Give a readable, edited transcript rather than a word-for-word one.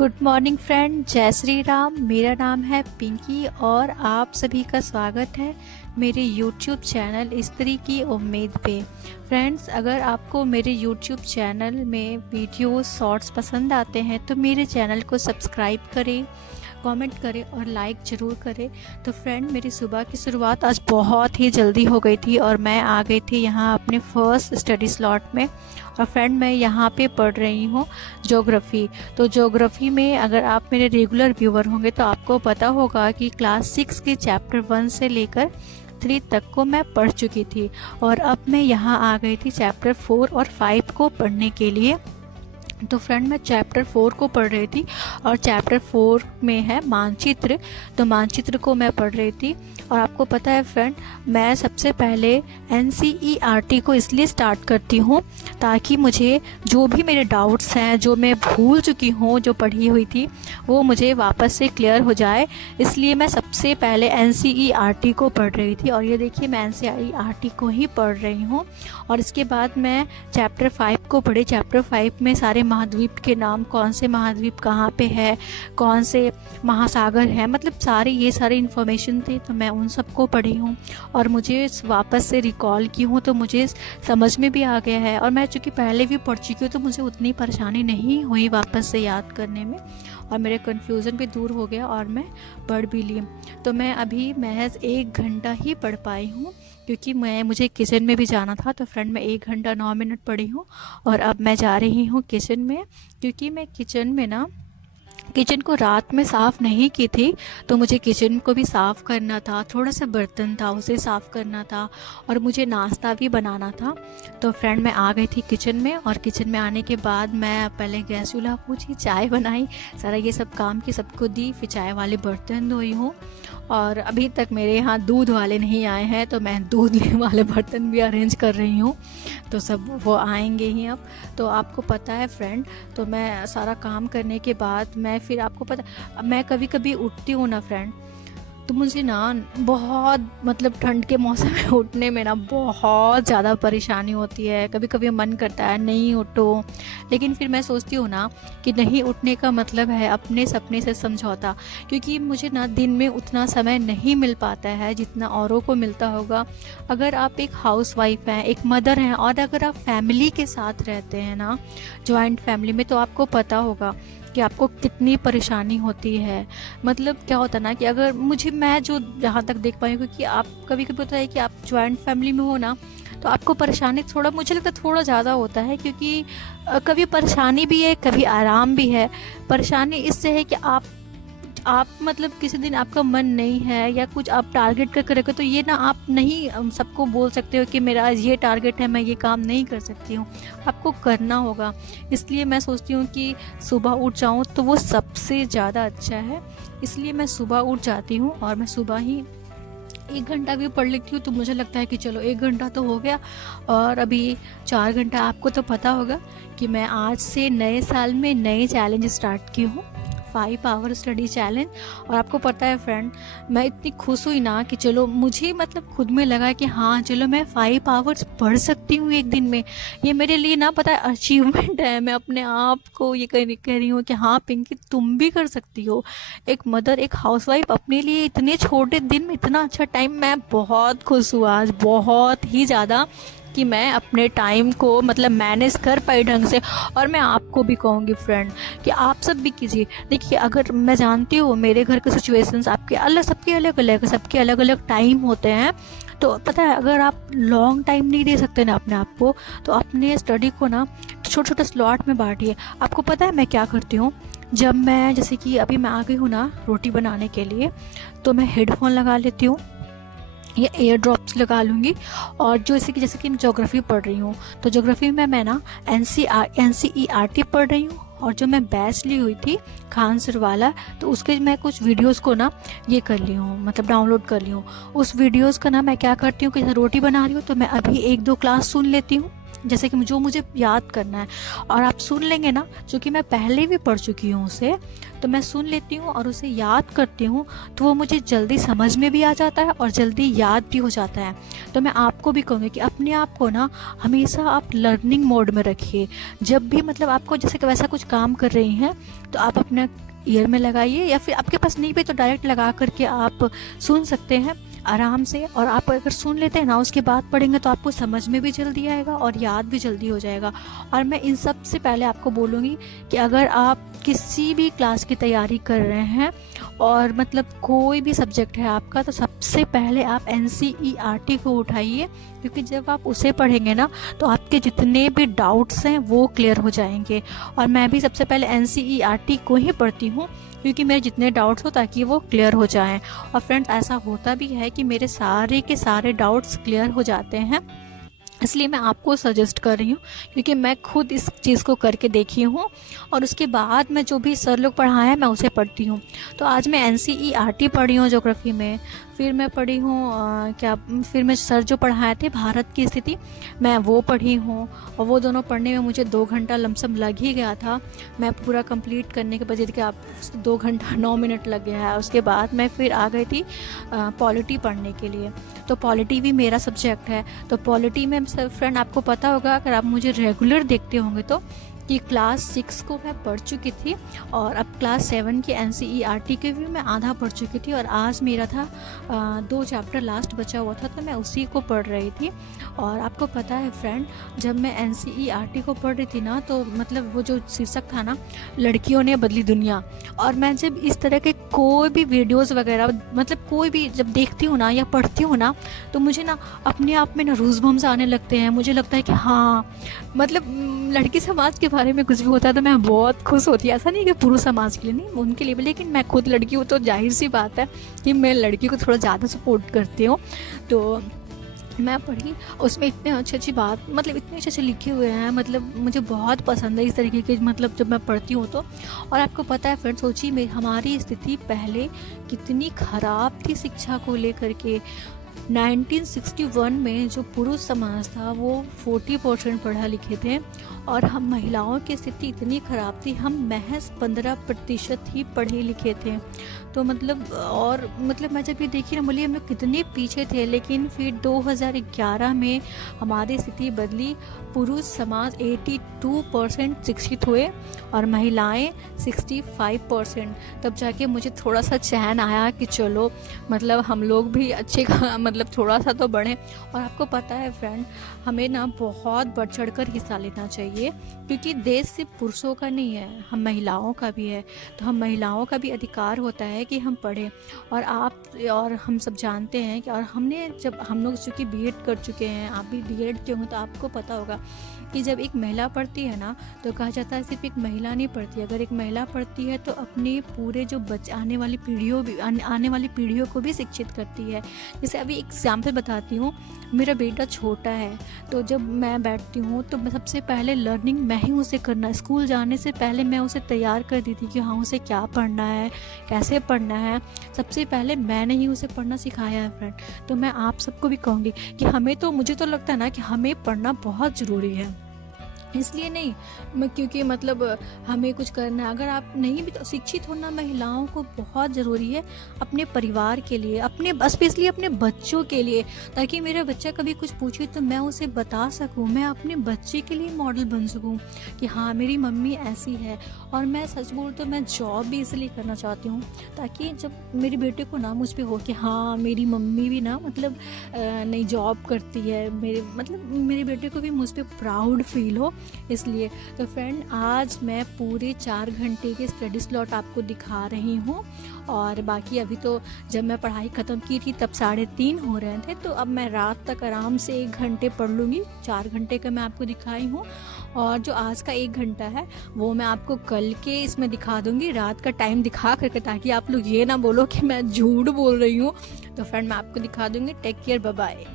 Good morning friend, जय श्री राम। मेरा नाम है पिंकी और आप सभी का स्वागत है मेरे YouTube चैनल स्त्री की उम्मीद पे। फ्रेंड्स, अगर आपको मेरे YouTube चैनल में वीडियो शॉर्ट्स पसंद आते हैं तो मेरे चैनल को सब्सक्राइब करें, कमेंट करें और लाइक ज़रूर करें। तो फ्रेंड, मेरी सुबह की शुरुआत आज बहुत ही जल्दी हो गई थी और मैं आ गई थी यहाँ अपने फर्स्ट स्टडी स्लॉट में। और फ्रेंड, मैं यहाँ पे पढ़ रही हूँ ज्योग्राफ़ी। तो ज्योग्राफ़ी में अगर आप मेरे रेगुलर व्यूअर होंगे तो आपको पता होगा कि क्लास 6 के चैप्टर 1 से लेकर 3 तक को मैं पढ़ चुकी थी और अब मैं यहाँ आ गई थी चैप्टर 4 और 5 को पढ़ने के लिए। तो फ्रेंड, मैं चैप्टर 4 को पढ़ रही थी और चैप्टर 4 में है मानचित्र। तो मानचित्र को मैं पढ़ रही थी और आपको पता है फ्रेंड, मैं सबसे पहले NCERT को इसलिए स्टार्ट करती हूँ ताकि मुझे जो भी मेरे डाउट्स हैं, जो मैं भूल चुकी हूँ, जो पढ़ी हुई थी, वो मुझे वापस से क्लियर हो जाए। इसलिए मैं सबसे पहले NCERT को पढ़ रही थी और ये देखिए मैं NCERT को ही पढ़ रही हूँ। और इसके बाद मैं चैप्टर 5 को पढ़ी। चैप्टर 5 में सारे महाद्वीप के नाम, कौन से महाद्वीप कहाँ पे है, कौन से महासागर है, मतलब ये सारी इन्फॉर्मेशन थी। तो मैं उन सबको पढ़ी हूँ और मुझे वापस से रिकॉल की हूँ तो मुझे समझ में भी आ गया है। और मैं चूँकि पहले भी पढ़ चुकी हूँ तो मुझे उतनी परेशानी नहीं हुई वापस से याद करने में और मेरे कन्फ्यूज़न भी दूर हो गया और मैं पढ़ भी ली। तो मैं अभी महज 1 घंटा ही पढ़ पाई हूँ क्योंकि मुझे किचन में भी जाना था। तो फ्रेंड, मैं 1 घंटा 9 मिनट पढ़ी हूँ और अब मैं जा रही हूँ किचन में, क्योंकि मैं किचन को रात में साफ़ नहीं की थी। तो मुझे किचन को भी साफ़ करना था, थोड़ा सा बर्तन था उसे साफ़ करना था और मुझे नाश्ता भी बनाना था। तो फ्रेंड, मैं आ गई थी किचन में और किचन में आने के बाद मैं पहले गैस चूल्हा पूछी, चाय बनाई, सारा ये सब काम की सबको दी, फिर चाय वाले बर्तन धोई हूँ। और अभी तक मेरे यहाँ दूध वाले नहीं आए हैं तो मैं दूध लेने वाले बर्तन भी अरेंज कर रही हूँ। तो सब वो आएंगे ही अब। तो आपको पता है फ्रेंड, तो मैं सारा काम करने के बाद फिर आपको पता, मैं कभी कभी उठती हूँ ना फ्रेंड, तो मुझे ना बहुत मतलब ठंड के मौसम में उठने में ना बहुत ज़्यादा परेशानी होती है। कभी कभी मन करता है नहीं उठो, लेकिन फिर मैं सोचती हूँ ना कि नहीं उठने का मतलब है अपने सपने से समझौता, क्योंकि मुझे ना दिन में उतना समय नहीं मिल पाता है जितना औरों को मिलता होगा। अगर आप एक हाउसवाइफ हैं, एक मदर हैं और अगर आप फैमिली के साथ रहते हैं ना, जॉइंट फैमिली में, तो आपको पता होगा कि आपको कितनी परेशानी होती है। मतलब क्या होता है ना कि अगर मैं जो जहाँ तक देख पाई हूँ, क्योंकि आप कभी कभी होता है कि आप जॉइंट फैमिली में हो ना, तो आपको परेशानी थोड़ा, मुझे लगता है थोड़ा ज़्यादा होता है, क्योंकि कभी परेशानी भी है, कभी आराम भी है। परेशानी इससे है कि आप मतलब किसी दिन आपका मन नहीं है या कुछ आप टारगेट करके रखो, तो ये ना आप नहीं सबको बोल सकते हो कि मेरा आज ये टारगेट है, मैं ये काम नहीं कर सकती हूँ, आपको करना होगा। इसलिए मैं सोचती हूँ कि सुबह उठ जाऊँ तो वो सबसे ज़्यादा अच्छा है। इसलिए मैं सुबह उठ जाती हूँ और मैं सुबह ही 1 घंटा भी पढ़ लेती हूँ। तो मुझे लगता है कि चलो 1 घंटा तो हो गया और अभी 4 घंटा। आपको तो पता होगा कि मैं आज से नए साल में नए चैलेंज स्टार्ट की हूँ, 5 आवर स्टडी चैलेंज। और आपको पता है फ्रेंड, मैं इतनी खुश हुई ना कि चलो मुझे मतलब खुद में लगा कि हाँ चलो मैं 5 आवर्स पढ़ सकती हूँ एक दिन में। ये मेरे लिए ना पता है अचीवमेंट है। मैं अपने आप को ये कह रही हूँ कि हाँ पिंकी, तुम भी कर सकती हो। एक मदर, एक हाउसवाइफ अपने लिए इतने छोटे दिन में इतना अच्छा टाइम, मैं बहुत खुश हुआ आज, बहुत ही ज़्यादा, कि मैं अपने टाइम को मतलब मैनेज कर पाई ढंग से। और मैं आपको भी कहूँगी फ्रेंड कि आप सब भी कीजिए। देखिए, अगर मैं जानती हूँ मेरे घर के सिचुएशंस आपके अलग, सबके अलग अलग टाइम होते हैं। तो पता है, अगर आप लॉन्ग टाइम नहीं दे सकते ना अपने आप को, तो अपने स्टडी को ना छोटे छोटे स्लॉट में बांटिए। आपको पता है मैं क्या करती हूँ, जब मैं जैसे कि अभी मैं आ गई हूँ ना रोटी बनाने के लिए, तो मैं हेडफोन लगा लेती हूँ या एयर ड्रॉप्स लगा लूँगी। और जैसे कि मैं ज्योग्राफी पढ़ रही हूँ, तो ज्योग्राफी में मैं ना NCERT पढ़ रही हूँ। और जो मैं बैच ली हुई थी खान सर वाला, तो उसके मैं कुछ वीडियोस को ना ये कर ली हूँ, मतलब डाउनलोड कर ली हूँ। उस वीडियोस का ना मैं क्या करती हूँ कि रोटी बना रही हूँ तो मैं अभी 1-2 क्लास सुन लेती हूँ जैसे कि जो मुझे याद करना है, और आप सुन लेंगे ना, क्योंकि मैं पहले भी पढ़ चुकी हूँ उसे, तो मैं सुन लेती हूँ और उसे याद करती हूँ, तो वो मुझे जल्दी समझ में भी आ जाता है और जल्दी याद भी हो जाता है। तो मैं आपको भी कहूँगी कि अपने आप को ना हमेशा आप लर्निंग मोड में रखिए। जब भी मतलब आपको जैसे कि वैसा कुछ काम कर रही हैं, तो आप अपना ईयर में लगाइए, या फिर आपके पास नहीं भी तो डायरेक्ट लगा करके आप सुन सकते हैं आराम से। और आप अगर सुन लेते हैं ना, उसके बाद पढ़ेंगे तो आपको समझ में भी जल्दी आएगा और याद भी जल्दी हो जाएगा। और मैं इन सब से पहले आपको बोलूँगी कि अगर आप किसी भी क्लास की तैयारी कर रहे हैं और मतलब कोई भी सब्जेक्ट है आपका, तो सबसे पहले आप NCERT को उठाइए, क्योंकि जब आप उसे पढ़ेंगे ना तो आपके जितने भी डाउट्स हैं वो क्लियर हो जाएंगे। और मैं भी सबसे पहले NCERT को ही पढ़ती हूँ, क्योंकि मेरे जितने डाउट्स हो ताकि वो क्लियर हो जाएं। और फ्रेंड्स, ऐसा होता भी है कि मेरे सारे के सारे डाउट्स क्लियर हो जाते हैं, इसलिए मैं आपको सजेस्ट कर रही हूँ, क्योंकि मैं खुद इस चीज़ को करके देखी हूँ। और उसके बाद मैं जो भी सर लोग पढ़ाए हैं मैं उसे पढ़ती हूँ। तो आज मैं NCERT पढ़ी हूँ ज्योग्राफी में, फिर मैं पढ़ी हूँ फिर मैं सर जो पढ़ाए थे भारत की स्थिति, मैं वो पढ़ी हूँ। और वो दोनों पढ़ने में मुझे 2 घंटा लमसम लग ही गया था। मैं पूरा कंप्लीट करने के बजाय कि आप 2 घंटा 9 मिनट लग गया है। उसके बाद मैं फिर आ गई थी पॉलिटी पढ़ने के लिए। तो पॉलिटी भी मेरा सब्जेक्ट है। तो पॉलिटी में फ्रेंड आपको पता होगा, अगर आप मुझे रेगुलर देखते होंगे तो, कि क्लास 6 को मैं पढ़ चुकी थी और अब क्लास 7 की NCERT के भी मैं आधा पढ़ चुकी थी। और आज मेरा था 2 चैप्टर लास्ट बचा हुआ था, तो मैं उसी को पढ़ रही थी। और आपको पता है फ्रेंड, जब मैं NCERT को पढ़ रही थी ना, तो मतलब वो जो शीर्षक था ना, लड़कियों ने बदली दुनिया। और मैं जब इस तरह के कोई भी वीडियोज़ वगैरह मतलब कोई भी जब देखती हूँ ना या पढ़ती हूँ ना, तो मुझे ना अपने आप में ना रूज़बम्स आने लगते हैं। मुझे लगता है कि हाँ, मतलब लड़की समाज के बारे में कुछ भी होता है तो मैं बहुत खुश होती है। ऐसा नहीं कि पुरुष समाज के लिए नहीं, उनके लिए भी, लेकिन मैं खुद लड़की हूँ तो जाहिर सी बात है कि मैं लड़की को थोड़ा ज़्यादा सपोर्ट करती हूँ। तो मैं पढ़ी, उसमें इतने अच्छी बात, मतलब इतने अच्छे लिखे हुए हैं, मतलब मुझे बहुत पसंद है इस तरीके के, मतलब जब मैं पढ़ती हूँ तो। और आपको पता है फ्रेंड्स, सोचिए हमारी स्थिति पहले कितनी ख़राब थी शिक्षा को लेकर के। 1961 में जो पुरुष समाज था वो 40% पढ़ा लिखे थे, और हम महिलाओं की स्थिति इतनी ख़राब थी, हम महज 15% ही पढ़े लिखे थे। तो मतलब और मतलब मैं जब ये देखी ना, बोली हम लोग कितने पीछे थे। लेकिन फिर 2011 में हमारी स्थिति बदली, पुरुष समाज 82% शिक्षित हुए और महिलाएं 65%। तब जाके मुझे थोड़ा सा चैन आया कि चलो मतलब हम लोग भी अच्छे मतलब थोड़ा सा तो बढ़ें। और आपको पता है फ्रेंड, हमें ना बहुत बढ़ चढ़ कर हिस्सा लेना चाहिए, क्योंकि देश सिर्फ पुरुषों का नहीं है, हम महिलाओं का भी है। तो हम महिलाओं का भी अधिकार होता है कि हम पढ़ें। और आप और हम सब जानते हैं कि, और हमने जब हम लोग चूँकि BEd कर चुके हैं, आप भी BEd के हों, तो आपको पता होगा कि जब एक महिला पढ़ती है ना, तो कहा जाता है सिर्फ एक महिला नहीं पढ़ती। अगर एक महिला पढ़ती है तो अपने पूरे जो आने वाली पीढ़ियों को भी शिक्षित करती है। जैसे अभी एग्जाम्पल बताती हूँ, मेरा बेटा छोटा है, तो जब मैं बैठती हूँ तो सबसे पहले लर्निंग मैं ही उसे करना, स्कूल जाने से पहले मैं उसे तैयार कर दी थी कि हाँ उसे क्या पढ़ना है, कैसे पढ़ना है, सबसे पहले मैंने ही उसे पढ़ना सिखाया है फ्रेंड। तो मैं आप सबको भी कहूँगी कि हमें तो, मुझे तो लगता है ना कि हमें पढ़ना बहुत ज़रूरी है। इसलिए नहीं क्योंकि मतलब हमें कुछ करना है, अगर आप नहीं भी तो शिक्षित होना महिलाओं को बहुत ज़रूरी है, अपने परिवार के लिए, अपने स्पेशली अपने बच्चों के लिए, ताकि मेरा बच्चा कभी कुछ पूछे तो मैं उसे बता सकूं, मैं अपने बच्चे के लिए मॉडल बन सकूं कि हाँ मेरी मम्मी ऐसी है। और मैं सच बोल तो मैं जॉब भी इसलिए करना चाहती हूँ, ताकि जब मेरे बेटे को ना मुझ पर हो कि हाँ मेरी मम्मी भी ना मतलब नई जॉब करती है, मेरे बेटे को भी मुझ पर प्राउड फील हो। इसलिए तो फ्रेंड, आज मैं पूरे 4 घंटे के स्टडी स्लॉट आपको दिखा रही हूँ, और बाकी अभी तो जब मैं पढ़ाई ख़त्म की थी तब 3:30 हो रहे थे, तो अब मैं रात तक आराम से 1 घंटे पढ़ लूँगी। 4 घंटे का मैं आपको दिखाई हूँ, और जो आज का 1 घंटा है वो मैं आपको कल के इसमें दिखा दूँगी, रात का टाइम दिखा करके, ताकि आप लोग ये ना बोलो कि मैं झूठ बोल रही हूँ। तो फ्रेंड मैं आपको दिखा दूँगी। Take care, bye bye.